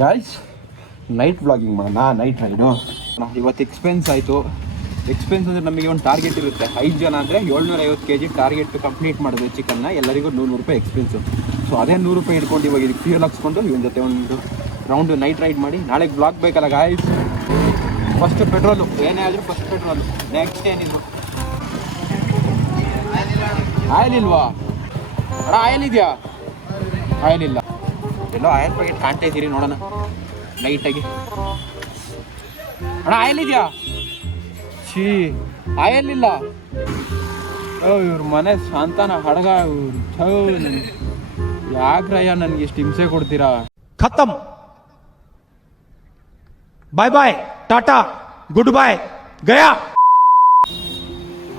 Guys night vlogging ಮಾಡೋಣ night ride ಇವತ್ತು expense ಆಯಿತು. ಎಕ್ಸ್ಪೆನ್ಸ್ ಅಂದರೆ ನಮಗೆ ಒಂದು ಟಾರ್ಗೆಟ್ ಇರುತ್ತೆ. ಐದು ಜನ ಅಂದರೆ ಏಳ್ನೂರ ಐವತ್ತು ಕೆ ಜಿ ಟಾರ್ಗೆಟ್ ಕಂಪ್ಲೀಟ್ ಮಾಡಿದ್ವಿ ಚಿಕನ್ನ ಎಲ್ಲರಿಗೂ ನೂರು ರೂಪಾಯಿ ಎಕ್ಸ್ಪೆನ್ಸು ಸೊ ಅದೇ ನೂರು ರೂಪಾಯಿ ಇಟ್ಕೊಂಡು ಇವಾಗ ಇದಕ್ಕೆ ಫ್ಯೂಲ್ ಹಾಕ್ಸ್ಕೊಂಡು ಇವನ ಜೊತೆ ಒಂದು ರೌಂಡ್ ನೈಟ್ ರೈಡ್ ಮಾಡಿ. ನಾಳೆಗೆ ಬ್ಲಾಗ್ ಬೇಕಲ್ಲ ಗಾಯ್ಸ್ ಫಸ್ಟ್ ಪೆಟ್ರೋಲು ಏನೇ ಆದರೂ ಫಸ್ಟ್ ಪೆಟ್ರೋಲು ನೆಕ್ಸ್ಟ್ ಏನಿದ್ರು ಆಯಿಲ್ ಇಲ್ವಾ? ಆಯಿಲ್ ಇದೆಯಾ? ಆಯಿಲ್ ಇಲ್ಲ. ಎಲ್ಲೋ ಆಯಲ್ ಪ್ಯಾಕೆಟ್ ಕಾಣ್ತಾ ಇದ್ದೀರಿ ನೋಡೋಣ. ಲೈಟಾಗಿ ಅಣ್ಣ ಆಯಲ್ ಇದೆಯಾ? ಛೀ ಆಯಲ್ ಇಲ್ಲ. ಇವ್ರ ಮನೆ ಶಾಂತನ ಹಡಗ ಯಾಕ್ರಯ್ಯ ನನ್ಗೆ ಇಷ್ಟು ಹಿಂಸೆ ಕೊಡ್ತೀರಾ? ಖತಮ್. Bye bye tata good bye Gaya.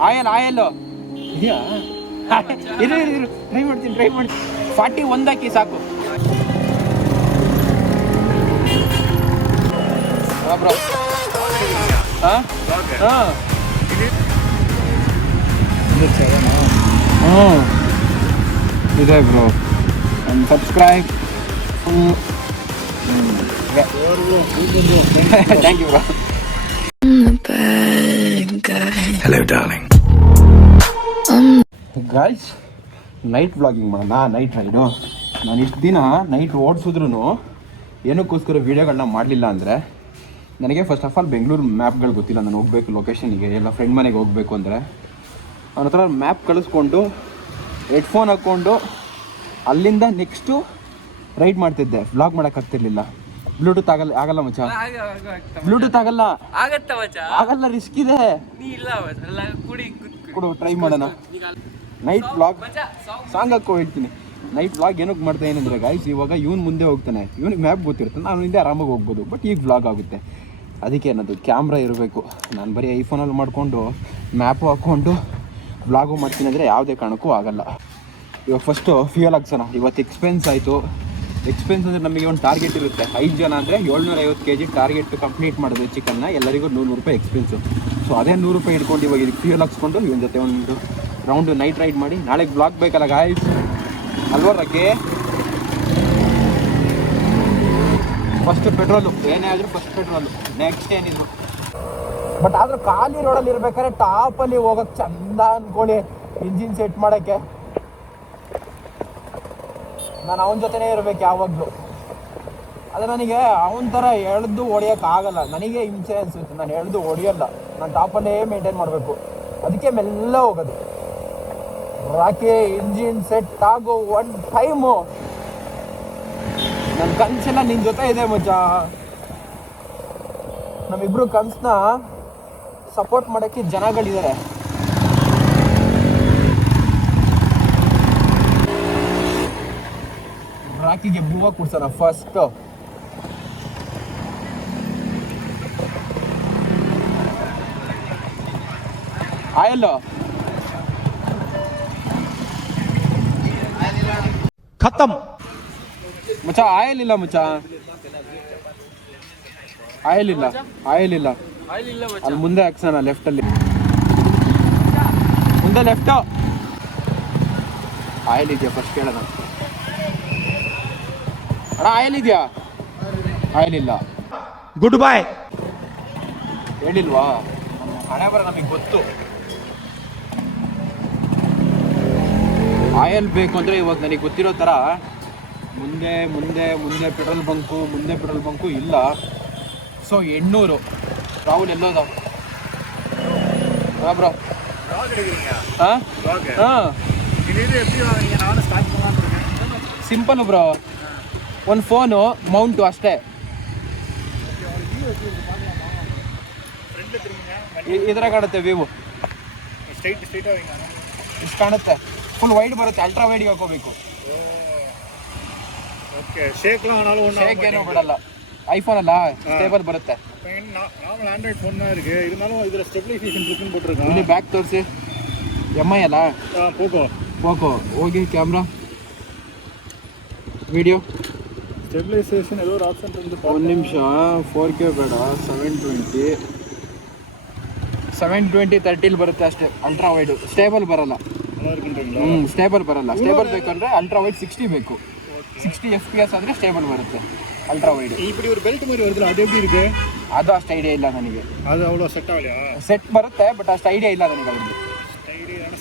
Oil oil ಇದೆಯಾ? ಟ್ರೈ ಮಾಡ್ತೀನಿ ಟ್ರೈ ಮಾಡ್ತೀನಿ. ಫಾರ್ಟಿ ಒಂದಕ್ಕೆ ಸಾಕು. ಬ್ರೋ ಹಾಂ ಹಾಂ ಹ್ಞೂ ಇದೆ bro subscribe thank you bro guys night vlogging ಮಾಡೋಣ? ನೈಟ್ ರೈಡು ನಾನು ಇಷ್ಟು ದಿನ ನೈಟ್ ಓಡಿಸಿದ್ರು ಏನಕ್ಕೋಸ್ಕರ ವೀಡಿಯೋಗಳನ್ನ ಮಾಡಲಿಲ್ಲ ಅಂದರೆ ನನಗೆ ಫಸ್ಟ್ ಆಫ್ ಆಲ್ ಬೆಂಗಳೂರು ಮ್ಯಾಪ್ಗಳು ಗೊತ್ತಿಲ್ಲ. ನಾನು ಹೋಗಬೇಕು ಲೊಕೇಶನಿಗೆ ಎಲ್ಲ ಫ್ರೆಂಡ್ ಮನೆಗೆ ಹೋಗಬೇಕು ಅಂದರೆ. ಅವನ ಹತ್ರ ಮ್ಯಾಪ್ ಕಳಿಸ್ಕೊಂಡು ಹೆಡ್ಫೋನ್ ಹಾಕ್ಕೊಂಡು ಅಲ್ಲಿಂದ ನೆಕ್ಸ್ಟು ರೈಡ್ ಮಾಡ್ತಿದ್ದೆ. ವ್ಲಾಗ್ ಮಾಡೋಕ್ಕಾಗ್ತಿರ್ಲಿಲ್ಲ ಬ್ಲೂಟೂತ್ ಆಗಲ್ಲ ಆಗಲ್ಲ ಮಚ್ಚ. ಬ್ಲೂಟೂತ್ ಆಗಲ್ಲ. ಆಗತ್ತ ಮಚ್ಚ. ಆಗಲ್ಲ ರಿಸ್ಕ್ ಇದೆ. ಕುಡಿ ಟ್ರೈ ಮಾಡೋಣ. ನೈಟ್ ಬ್ಲಾಗ್ ಸಾಂಗ್ ಸಾಂಗ್ ಹಾಕೋ ಹೇಳ್ತೀನಿ. ನೈಟ್ ವ್ಲಾಗ್ ಏನಕ್ಕೆ ಮಾಡ್ತಾ ಏನಂದ್ರೆ ಗಾಯ್ಸ್ ಇವಾಗ ಇವನು ಮುಂದೆ ಹೋಗ್ತಾನೆ. ಇವ್ನಿಗೆ ಮ್ಯಾಪ್ ಗೊತ್ತಿರುತ್ತೆ. ನಾನು ಹಿಂದೆ ಆರಾಮಾಗಿ ಹೋಗ್ಬೋದು. ಬಟ್ ಈಗ ವ್ಲಾಗ್ ಆಗುತ್ತೆ. ಅದಕ್ಕೆ ಏನದು, ಕ್ಯಾಮ್ರಾ ಇರಬೇಕು. ನಾನು ಬರೀ ಐಫೋನಲ್ಲಿ ಮಾಡಿಕೊಂಡು, ಮ್ಯಾಪು ಹಾಕ್ಕೊಂಡು ಬ್ಲಾಗು ಮಾಡ್ತೀನಿ ಅಂದರೆ ಯಾವುದೇ ಕಾರಣಕ್ಕೂ ಆಗಲ್ಲ. ಇವಾಗ ಫಸ್ಟು ಫ್ಯೂಯಲ್ ಹಾಕ್ಸೋಣ. ಇವತ್ತು ಎಕ್ಸ್ಪೆನ್ಸ್ ಆಯಿತು. ಎಕ್ಸ್ಪೆನ್ಸ್ ಅಂದರೆ ನಮಗೆ ಒಂದು ಟಾರ್ಗೆಟ್ ಇರುತ್ತೆ. ಐದು ಜನ ಅಂದರೆ ಏಳ್ನೂರ ಐವತ್ತು ಕೆ ಜಿ ಟಾರ್ಗೆಟ್ ಕಂಪ್ಲೀಟ್ ಮಾಡಿದ್ವಿ ಚಿಕನ್ನ ಎಲ್ಲರಿಗೂ ನೂರು ರೂಪಾಯಿ ಎಕ್ಸ್ಪೆನ್ಸು ಸೊ ಅದೇ ನೂರು ರೂಪಾಯಿ ಇಟ್ಕೊಂಡು ಇವಾಗ ಇದು ಫ್ಯೂಯಲ್ ಹಾಕ್ಸ್ಕೊಂಡು ಇವನ ಜೊತೆ ಒಂದು ರೌಂಡು ನೈಟ್ ರೈಡ್ ಮಾಡಿ. ನಾಳೆಗೆ ಬ್ಲಾಗ್ ಬೇಕಲ್ಲ ಗಾಯ್ಸ್ ಅಲ್ವಾ ಫಸ್ಟ್ ಪೆಟ್ರೋಲು ಏನೇ ಆದರೂ ಫಸ್ಟ್ ಪೆಟ್ರೋಲು ನೆಕ್ಸ್ಟ್ ಏನಿದ್ರು. ಬಟ್ ಆದ್ರೂ ಖಾಲಿ ರೋಡಲ್ಲಿ ಇರ್ಬೇಕಾದ್ರೆ ಟಾಪಲ್ಲಿ ಹೋಗೋಕೆ ಚಂದ ಅನ್ಕೊಳ್ಳಿ. ಇಂಜಿನ್ ಸೆಟ್ ಮಾಡೋಕ್ಕೆ. ನಾನು ಅವನ ಜೊತೆನೇ ಇರ್ಬೇಕು ಯಾವಾಗಲೂ. ಅದು ನನಗೆ ಅವನ ಥರ ಎಳೆದು ಆಗಲ್ಲ. ನನಗೆ ಹಿಂಸೆ ಅನಿಸುತ್ತೆ ನಾನು ಎಳೆದು ಹೊಡಿಯಲ್ಲ. ನಾನು ಟಾಪಲ್ಲೇ ಮೇಂಟೈನ್ ಮಾಡಬೇಕು. ಅದಕ್ಕೆ ಮೆಲ್ಲ ಹೋಗೋದು. ರಾಕೆ ಇಂಜಿನ್ ಸೆಟ್ ಆಗೋ ಒನ್ ಟೈಮು ನನ್ನ ಕನಸೆಲ್ಲ ನಿನ್ನ ಜೊತೆ ಇದೆ ಮಜಾ ನಮ್ಮಿಬ್ರು ಕನಸನ್ನ ಸಪೋರ್ಟ್ ಮಾಡೋಕ್ಕೆ ಜನಗಳಿದ್ದಾರೆ ರಾಕಿಗೆ ಹೂವು ಕೊಡ್ಸೋಣ ಫಸ್ಟು ಆಯಲ್ಲೋ. ಖತಮ್ ಮಚ್ಚ ಆಯಿಲ್ ಇಲ್ಲ ಮಚ್ಚ. ಆಯಿಲ್ ಇಲ್ಲ ಆಯಿಲ್ ಇಲ್ಲ ಅಲ್ಲಿ ಮುಂದೆ ಲೆಫ್ಟ್ ಲೆಫ್ಟಲ್ಲಿ ಮುಂದೆ ಲೆಫ್ಟ್ ಆಯಿಲ್ ಇದೆಯಾ ಫಸ್ಟ್ ಕೇಳೋಣ. ಅಣ್ಣ ಆಯಿಲ್ ಇದೆಯಾ ಆಯಿಲ್ ಇಲ್ಲ ಗುಡ್ ಬಾಯ್ ಹೇಳಿಲ್ವಾ? ಹಣೆ ಬರ ನಮಗೆ ಗೊತ್ತು. ಆಯಿಲ್ ಬೇಕು ಅಂದರೆ ಇವಾಗ ನನಗೆ ಗೊತ್ತಿರೋ ಥರ ಮುಂದೆ ಮುಂದೆ ಮುಂದೆ ಪೆಟ್ರೋಲ್ ಬಂಕು ಮುಂದೆ ಪೆಟ್ರೋಲ್ ಬಂಕು ಇಲ್ಲ. ಸೊ ಎಣ್ಣೂರು. ರಾಹುಲ್ ಎಲ್ಲೋದ? ಹಾಂ ಬ್ರೋ. ಹಾಂ? ಹಾಂ. Simple bro. ಒಂದು ಫೋನು ಮೌಂಟು ಅಷ್ಟೇ. ಇದರ ಕಾಣುತ್ತೆ ವ್ಯೂ ಇಷ್ಟು ಕಾಣುತ್ತೆ. ಫುಲ್ ವೈಡ್ ಬರುತ್ತೆ ಅಲ್ಟ್ರಾ ವೈಡ್ಗೆ ಹಾಕೋಬೇಕು. ஓகே ஷேக்லாம் ஆனாலும் ஒன்றும் ಶೇಕ್ ಏನೂ ಬಿಡಲ್ಲ ಐಫೋನ್ ಅಲ್ಲ ಸ್ಟೇಬಲ್ ಬರುತ್ತೆ நார்மல் ஆண்ட்ராய்ட் ஃபோன் தான் இருக்கு இருந்தாலும் இதில் ஸ்டெபிலைசேஷன் இருக்குன்னு ಇಲ್ಲಿ போட்டிருக்கான் ಬ್ಯಾಕ್ ತೋರಿಸಿ ಎಮ್ ಐ ಅಲ್ಲ ஆ, போக்கோ ಪೋಕೋ ಹೋಗಿ ಕ್ಯಾಮ್ರಾ ವಿಡಿಯೋ ஸ்டெபிலைசேஷன் ஏதோ ஒரு ஆப்ஷன் இருந்து ಒಂದು ನಿಮಿಷ ಫೋರ್ ಕೆ ಬೇಡ ಸೆವೆನ್ ಟ್ವೆಂಟಿ ಸೆವೆನ್ ಟ್ವೆಂಟಿ ತರ್ಟಿಲಿ ಬರುತ್ತೆ ಅಷ್ಟೇ ಅಲ್ಟ್ರಾ ವೈಡು ಸ್ಟೇಬಲ್ ಬರಲ್ಲ நல்லா இருக்குன்றீங்களா ಹ್ಞೂ ಸ್ಟೇಬಲ್ ಬರಲ್ಲ ಸ್ಟೇಬಲ್ ಬೇಕಂದ್ರೆ ಅಲ್ಟ್ರಾ ವೈಡ್ ಸಿಕ್ಸ್ಟಿ ಬೇಕು ಸಿಕ್ಸ್ಟಿ ಎಫ್ ಪಿ ಎಸ್ ಆದರೆ ಸ್ಟೇಬಲ್ ಬರುತ್ತೆ ಅಲ್ಟ್ರಾ ವೈಡ್ ಇಪ್ಪಡಿ ಒಂದು ಬೆಲ್ಟ್ ಮರಿ ಬರುತ್ತಲ್ಲ ಅದು ಎಪ್ಪಡಿ ಇದೆ ಅದು ಅಷ್ಟು ಐಡಿಯಾ ಇಲ್ಲ ನನಗೆ ಅದು ಅವಳು ಸೆಟ್ ಆಗಲಿಯಾ ಸೆಟ್ ಬರುತ್ತೆ ಬಟ್ ಅಷ್ಟು ಐಡಿಯಾ ಇಲ್ಲ ನನಗೆ ಅದ್ರದ್ದು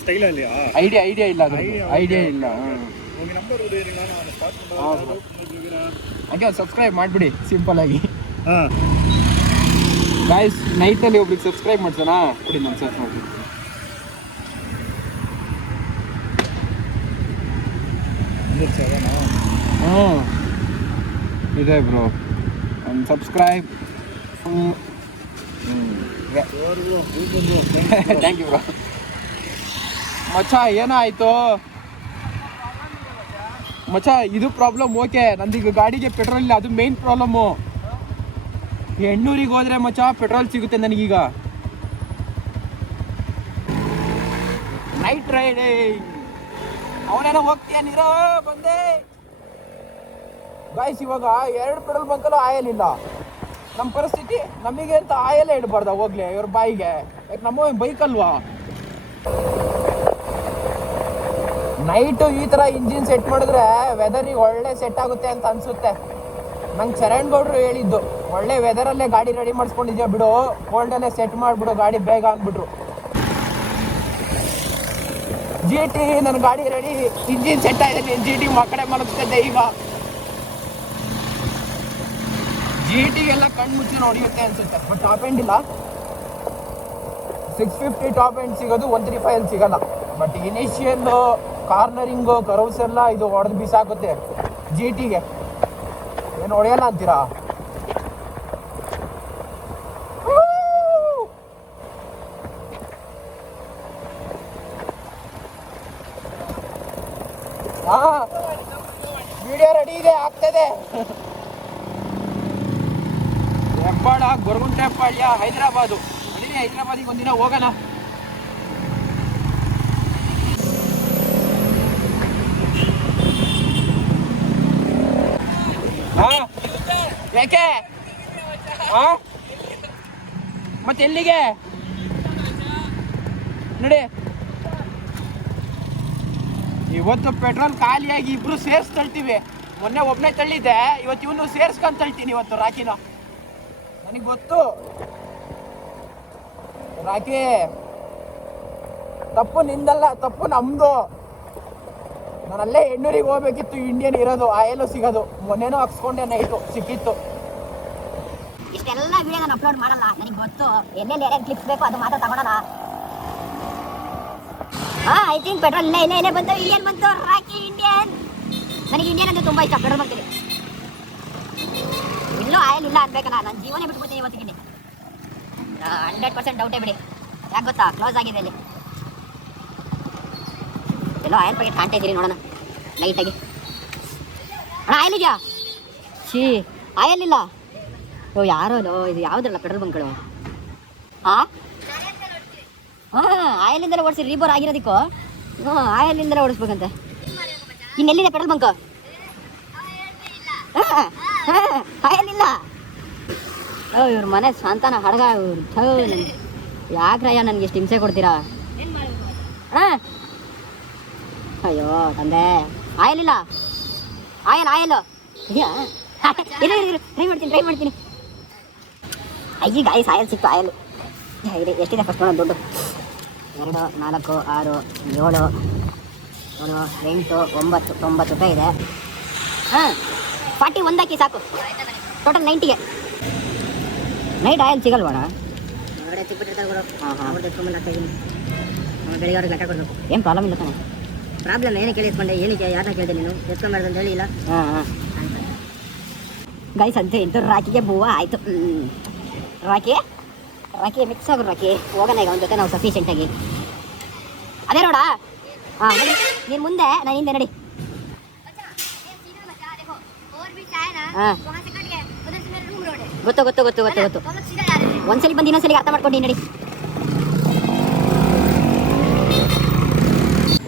ಸ್ಟೈಲ್ ಅಲ್ಲಿಯಾ ಐಡಿಯಾ ಐಡಿಯಾ ಇಲ್ಲ ಅದು ಐಡಿಯಾ ಇಲ್ಲ ಹಾಗೆ ಒಂದು ಸಬ್ಸ್ಕ್ರೈಬ್ ಮಾಡಿಬಿಡಿ ಸಿಂಪಲ್ ಆಗಿ ಹಾಂ ಗಾಯ್ಸ್ ನೈಟಲ್ಲಿ ಒಬ್ರಿಗೆ ಸಬ್ಸ್ಕ್ರೈಬ್ ಮಾಡ್ಸೋಣ ಕೊಡಿ ನಮ್ಮ ಸರ್ಚ್ ಮಾಡ್ಬಿಡಿ ಸಾವಿರ ಹ್ಞೂ ಇದೆ ಬ್ರೋ. ಒಂದು ಸಬ್ಸ್ಕ್ರೈಬ್ ಹ್ಞೂ ಥ್ಯಾಂಕ್ ಯು ಬ್ರೋ ಮಚ್ಚ, ಏನಾಯಿತು? ಮಚ್ಚ, ಇದು ಪ್ರಾಬ್ಲಮ್ ಓಕೆ ನಂದೀಗ ಗಾಡಿಗೆ ಪೆಟ್ರೋಲ್ ಇಲ್ಲ, ಅದು ಮೇನ್ ಪ್ರಾಬ್ಲಮ್ಮು ಎಣ್ಣೂರಿಗೆ ಹೋದ್ರೆ ಮಚ್ಚ ಪೆಟ್ರೋಲ್ ಸಿಗುತ್ತೆ ನನಗೀಗ. ನೈಟ್ ರೈಡಿಂಗ್ ಅವನೇನೋ ಹೋಗ್ತೀಯ ನೀರೋ ಬಂದೆ. ಗಾಯ್ಸ್ ಇವಾಗ ಎರಡು ಪೆಟ್ರೋಲ್ ಬಂಕಲ್ಲೂ ಆಯಲ್ ಇಲ್ಲ ನಮ್ಮ ಪರಿಸ್ಥಿತಿ ನಮಗೆ ಅಂತ ಆಯಲ್ಲೇ ಇಡಬಾರ್ದ ಹೋಗ್ಲಿ, ಇವ್ರ ಬಾಯಿಗೆ. ಯಾಕೆ ನಮ್ಮ ಬೈಕ್ ಅಲ್ವಾ? ನೈಟು ಈ ಥರ ಇಂಜಿನ್ ಸೆಟ್ ಮಾಡಿದ್ರೆ ವೆದರಿಗೆ ಒಳ್ಳೆ ಸೆಟ್ ಆಗುತ್ತೆ ಅಂತ ಅನ್ಸುತ್ತೆ. ನಂಗೆ ಚರಣ್ ಗೌಡ್ರು ಹೇಳಿದ್ದು, ಒಳ್ಳೆ ವೆದರಲ್ಲೇ ಗಾಡಿ ರೆಡಿ ಮಾಡಿಸ್ಕೊಂಡಿದ್ಯಾ ಬಿಡು. ಕೋಲ್ಡಲ್ಲೇ ಸೆಟ್ ಮಾಡಿಬಿಡು, ಗಾಡಿ ಬೇಗ ಅಂದ್ಬಿಟ್ರು ಜಿ ಟಿ ನನ್ನ ಗಾಡಿ ರೆಡಿ ಇಂಜಿನ್ ಸೆಟ್ ಆಗಿದೆ ಜಿ ಟಿ ಮಕ್ಕಡೆ ಮಲಗಿಸ್ತಿದ್ದೆ ಈಗ ಜಿ ಟಿಗೆಲ್ಲ ಕಣ್ಣು ಮುಚ್ಚಿ ಹೊಡಿಯುತ್ತೆ ಅನ್ಸುತ್ತೆ. ಬಟ್ ಟಾಪ್ ಎಂಡ್ ಇಲ್ಲ. ಸಿಕ್ಸ್ ಫಿಫ್ಟಿ ಟಾಪ್ ಎಂಡ್ ಸಿಗೋದು ಒನ್ ತ್ರೀ ಫೈವ್ ಸಿಗಲ್ಲ. ಬಟ್ ಇನಿಷಿಯಲ್ ಕಾರ್ನರಿಂಗು ಕರ್ವ್ಸ್ ಎಲ್ಲ ಇದು ಹೊಡೆದು ಬಿಸಾಕುತ್ತೆ ಜಿ ಟಿಗೆ ಏನು ಹೊಡೆಯಲ್ಲ ಅಂತೀರಾ? ವಿಡಿಯೋ ರೆಡಿ ಇದೆ ಆಗ್ತದೆ ಹೆಬ್ಬಾಳ, ಗೊರಗುಂಟೆ ಪಾಳ್ಯ ಹೈದರಾಬಾದು. ಅಲ್ಲಿಗೆ ಹೈದರಾಬಾದಿಗೆ ಒಂದಿನ ಹೋಗೋಣ. ಯಾಕೆ? ಮತ್ತೆ ಎಲ್ಲಿಗೆ? ನೋಡಿ. ಇವತ್ತು ಪೆಟ್ರೋಲ್ ಖಾಲಿಯಾಗಿ ಇಬ್ರು ಸೇರ್ಸ್ ತಳ್ತೀವಿ. ಮೊನ್ನೆ ಒಬ್ಬನೇ ತಳ್ಳಿದ್ದೆ, ಇವತ್ತು ಇವನು ಸೇರ್ಸ್ಕೊಂಡ್ ತಳ್ತೀನಿ ಇವತ್ತು ರಾಕಿನ ನನಗೆ ಗೊತ್ತು. ರಾಕಿ, ತಪ್ಪು ನಿಂದಲ್ಲ, ತಪ್ಪು ನಮ್ದು. ನಾನು ಅಲ್ಲೇ ಎಣ್ಣೂರಿಗೆ ಹೋಗ್ಬೇಕಿತ್ತು ಇಂಡಿಯನ್ ಇರೋದು ಆಯಲು ಸಿಗೋದು. ಮೊನ್ನೆನೂ ಹಾಕ್ಸ್ಕೊಂಡೆ ನೈಟು ಸಿಕ್ಕಿತ್ತು. ಇಷ್ಟೆಲ್ಲ ವಿಡಿಯೋ ನಾನು ಅಪ್ಲೋಡ್ ಮಾಡಲ್ಲ, ನನಗೆ ಗೊತ್ತು. ಎಲ್ಲೆಲ್ಲಿ ಏನೇನು ಕ್ಲಿಪ್ಸ್ ಬೇಕು ಅದು ಮಾತ್ರ ತಗೊಳಲ್ಲ. ಹಾ ಐ ಥಿಂಕ್ ಪೆಟ್ರೋಲ್ ಇಲ್ಲ, ಇಲ್ಲೇ ಬಂತು ಇಂಡಿಯನ್ ಬಂತು, ರಾಕಿ ಇಂಡಿಯನ್ ನನಗೆ ಇಂಡಿಯನ್ ಅಂದ್ರೆ ತುಂಬಾ ಇಷ್ಟ ಪೆಟ್ರೋಲ್ ಬಂಕಿದೆ ಇಲ್ಲೂ ಆಯಲ್ ಇಲ್ಲ ಅನ್ಬೇಕಲ್ಲ ನನ್ನ ಜೀವನ ಬಿಟ್ಬಿಡ್ತೀನಿ ಇವತ್ತಿಗೆ ಹಂಡ್ರೆಡ್ ಪರ್ಸೆಂಟ್ ಡೌಟೇ ಬಿಡಿ. ಯಾಕೆ ಗೊತ್ತಾ? ಕ್ಲೋಸ್ ಆಗಿದೆ ಇಲ್ಲಿ. ಎಲ್ಲೋ ಆಯಲ್ ಪ್ಯಾಕೆಟ್ ಕಾಣ್ತಾ ಇದ್ದೀರಿ ನೋಡೋಣ ಲೈಟಾಗಿ ಅಣ್ಣ ಆಯಲ್ ಇದೆಯಾ? ಛೀ ಆಯಲ್ ಇಲ್ಲ. ಓ ಯಾರೋ ಅಲ್ಲೋ ಇದು ಯಾವುದಲ್ಲ ಪೆಟ್ರೋಲ್ ಬಂಕ್ಗಳು? ಹಾ ಹಾಂ ಆಯಲಿಂದಲೇ ಓಡಿಸಿ ರೀಬೋರ್ ಆಗಿರೋದಕ್ಕೂ? ಹ್ಞೂ ಆಯಲಿಂದಲೇ ಓಡಿಸ್ಬೇಕಂತೆ. ಇನ್ನೆಲ್ಲಿದೆ ಪೆಟ್ರೋಲ್ ಬಂಕ್? ಆಯಲಿಲ್ಲ ಓ, ಇವ್ರ ಮನೆ ಶಾಂತನ ಹಡಗ, ಇವ್ರು ನನ್ಗೆ ಯಾಕ್ರಯ್ಯ ನನಗೆ ಎಷ್ಟು ಹಿಂಸೆ ಕೊಡ್ತೀರಾ? ಹಾಂ. ಅಯ್ಯೋ, ತಂದೆ. ಆಯಲ್ ಇಲ್ಲ ಆಯಲ್ ಆಯಲ್. ಇದೆಯಾ? ಇಲ್ಲ ಟ್ರೈ ಮಾಡ್ತೀನಿ ಟ್ರೈ ಮಾಡ್ತೀನಿ. ಅಯ್ಯ ಗಾಯಸ್ ಆಯಲ್ ಸಿಕ್ತು, ಆಯಲ್. ಇದೆ ಎಷ್ಟಿದೆ ಫಸ್ಟ್ ನೋಡೋಣ, ದುಡ್ಡು? ಎರಡು, ನಾಲ್ಕು, ಆರು, ಏಳು ಏಳು, ಎಂಟು, ಒಂಬತ್ತು, ತೊಂಬತ್ತು ರೂಪಾಯಿ ಇದೆ. ಹಾಂ. ಫಾರ್ಟಿ ಒಂದು ಒಂದಾಕಿ ಸಾಕು. ಟೋಟಲ್ ನೈಂಟಿಗೆ ನೈಟ್ ಆಯಲ್ ಸಿಗಲ್ವಣ ಏನು ಪ್ರಾಬ್ಲಮ್ ಇಲ್ಲ ತಾನೆ? ಪ್ರಾಬ್ಲಮ್ ಏನು ಕೇಳಿಸ್ಕೊಂಡೆ ಏನಕ್ಕೆ ಯಾರನ್ನ ಕೇಳಿದೆ ನೀನು? ಎತ್ಕೊಂಬಾರ್ದು ಅಂತ ಹೇಳಿಲ್ಲ ಹಾಂ ಹಾಂ. ಗೈಸ್ ಅಂತ ಇಂತ ರಾಕಿಗೆ ಬೂವ ಆಯಿತು. ರಾಕಿ ರಾಕಿ ಮಿಕ್ಸ್ ಆಗು ರಾಕಿ ಹೋಗೋಣ ಈಗ ಅವನ ಜೊತೆ ನಾವು ಸಫಿಷಿಯೆಂಟಾಗಿ ಅದೇ ನೋಡಾ ಹಾಂ ನೀನು ಮುಂದೆ ನಾನು ಹಿಂದೆ ನಡಿ. ಗೊತ್ತು ಗೊತ್ತು ಗೊತ್ತು ಗೊತ್ತು ಗೊತ್ತು. ಒಂದ್ಸಲಿ ಬಂದು ಇನ್ನೊಂದ್ಸಲಿ ಅರ್ಥ ಮಾಡ್ಕೊಂಡು ನಡಿ.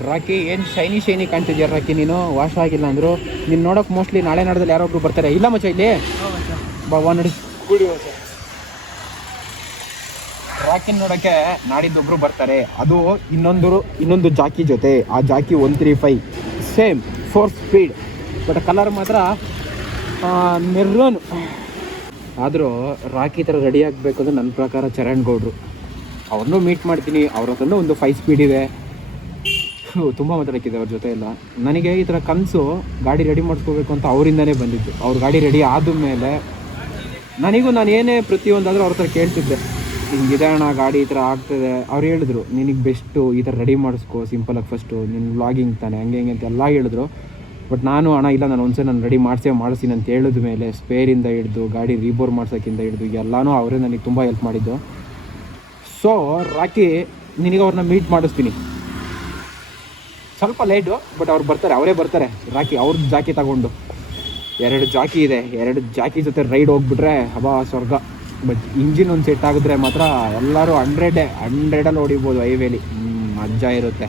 ರಾಕಿ ಏನು ಶೈನಿ ಶೈನಿ ಕಾಣ್ತಿದ್ಯಾ ರಾಕಿ ನೀನು? ವಾಶ್ ಆಗಿಲ್ಲ ಅಂದ್ರು. ನೀನು ನೋಡೋಕೆ ಮೋಸ್ಟ್ಲಿ ನಾಳೆ ನಾಡದಲ್ಲಿ ಯಾರೋ ಒಬ್ರು ಬರ್ತಾರೆ. ಇಲ್ಲ ಮಚ್ಚ ಇಲ್ಲಿ? ಬಾ ನಡಿ. ರಾಕಿನ್ ನೋಡೋಕ್ಕೆ ನಾಡಿದ್ದೊಬ್ರು ಬರ್ತಾರೆ. ಅದು ಇನ್ನೊಂದು ಇನ್ನೊಂದು ಜಾಕಿ ಜೊತೆ. ಆ Jackie one three five. Same four speed but colour ಮಾತ್ರ ಮಿರ್ರೋನು. ಆದರೂ ರಾಕಿ ಥರ ರೆಡಿ ಆಗಬೇಕು ಅಂದರೆ ನನ್ನ ಪ್ರಕಾರ ಚರಣ್ ಗೌಡ್ರು. ಅವ್ರನ್ನೂ ಮೀಟ್ ಮಾಡ್ತೀನಿ, ಅವ್ರ ಹತ್ರನೂ ಒಂದು ಫೈವ್ ಸ್ಪೀಡ್ ಇದೆ. ತುಂಬ ಮಾತಾಡಕ್ಕಿದೆ ಅವ್ರ ಜೊತೆ ಎಲ್ಲ. ನನಗೆ ಈ ಥರ ಕನಸು ಗಾಡಿ ರೆಡಿ ಮಾಡಿಸ್ಕೋಬೇಕು ಅಂತ ಅವರಿಂದನೇ ಬಂದಿದ್ದು. ಅವ್ರ ಗಾಡಿ ರೆಡಿ ಆದಮೇಲೆ ನನಗೂ ನಾನು ಏನೇ ಪ್ರತಿಯೊಂದಾದರೂ ಅವ್ರ ಹತ್ರ ಕೇಳ್ತಿದ್ದೆ. ಹಿಂಗಿದೆ ಅಣ್ಣ, ಗಾಡಿ ಈ ಥರ ಆಗ್ತದೆ. ಅವ್ರು ಹೇಳಿದ್ರು, ನಿನಗೆ ಬೆಸ್ಟು ಈ ಥರ ರೆಡಿ ಮಾಡಿಸ್ಕೋ ಸಿಂಪಲಾಗಿ ಫಸ್ಟು ನಿನ್ನ ವ್ಲಾಗಿಂಗ್ ತಾನೆ, ಹಂಗೆ ಹಿಂಗೆ ಅಂತ ಎಲ್ಲ ಹೇಳಿದ್ರು. ಬಟ್ ನಾನು ಹಣ ಇಲ್ಲ, ನಾನು ಒಂದ್ಸಲ ನಾನು ರೆಡಿ ಮಾಡಿಸೇ, ಮಾಡಿಸ್ತೀನಿ ಅಂತ ಹೇಳಿದ ಮೇಲೆ ಸ್ಪೇರಿಂದ ಹಿಡಿದು, ಗಾಡಿ ರೀಬೋರ್ ಮಾಡ್ಸೋಕ್ಕಿಂತ ಹಿಡಿದು, ಎಲ್ಲನೂ ಅವರೇ ನನಗೆ ತುಂಬ ಹೆಲ್ಪ್ ಮಾಡಿದ್ದು. ಸೊ ರಾಕಿ, ನಿನಗೆ ಅವ್ರನ್ನ ಮೀಟ್ ಮಾಡಿಸ್ತೀನಿ. ಸ್ವಲ್ಪ ಲೇಟು ಬಟ್ ಅವ್ರು ಬರ್ತಾರೆ, ಅವರೇ ಬರ್ತಾರೆ. ರಾಕಿ, ಅವ್ರ ಜಾಕಿ ತಗೊಂಡು. ಎರಡು ಜಾಕಿ ಇದೆ. ಎರಡು ಜಾಕಿ ಜೊತೆ ರೈಡ್ ಹೋಗ್ಬಿಟ್ರೆ ಹಬಾ ಸ್ವರ್ಗ. ಬಟ್ ಇಂಜಿನ್ ಒಂದು ಸೆಟ್ ಆಗಿದ್ರೆ ಮಾತ್ರ ಎಲ್ಲರೂ ಹಂಡ್ರೆಡೇ ಹಂಡ್ರೆಡಲ್ಲಿ ಹೊಡಿಬೋದು ಹೈವೇಲಿ ಮಜ್ಜಾ ಇರುತ್ತೆ.